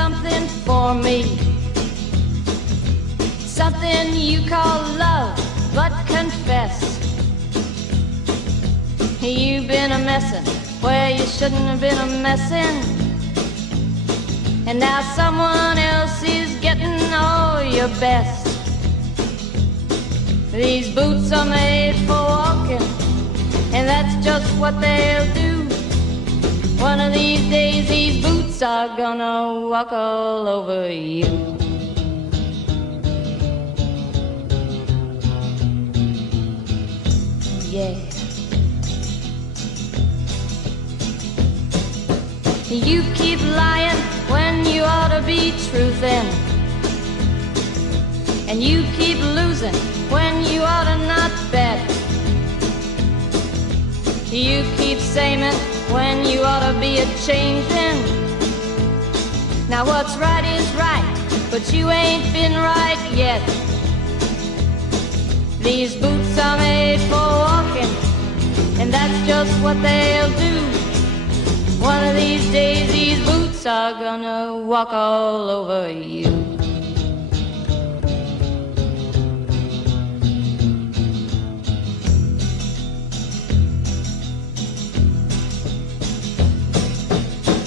something for me, something you call love, but confess you've been a messin' where you shouldn't have been a messin', and now someone else is getting all your best. These boots are made for walking, and that's just what they'll do. One of these days these boots are gonna walk all over you. Yeah. You keep lying when you ought to be truthin', and you keep losing when you ought to not bet. You keep saying when you ought to be a-changin'. Now what's right is right, but you ain't been right yet. These boots are made for walking, and that's just what they'll do. One of these days these boots are gonna walk all over you.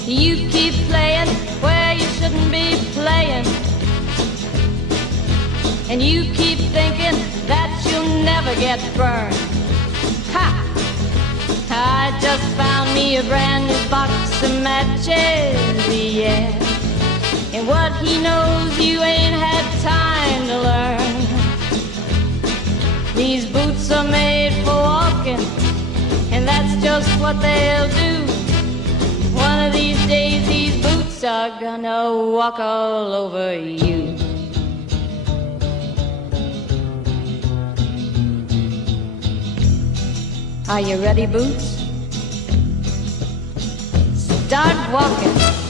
You keep playing where you shouldn't be playing, and you keep thinking that you'll never get burned. Ha! I just found me a brand new box of matches, yeah. And what he knows you ain't had time to learn. These boots are made for walking, and that's just what they'll do. One of these days these boots are gonna walk all over you. Are you ready, Boots? Start walking.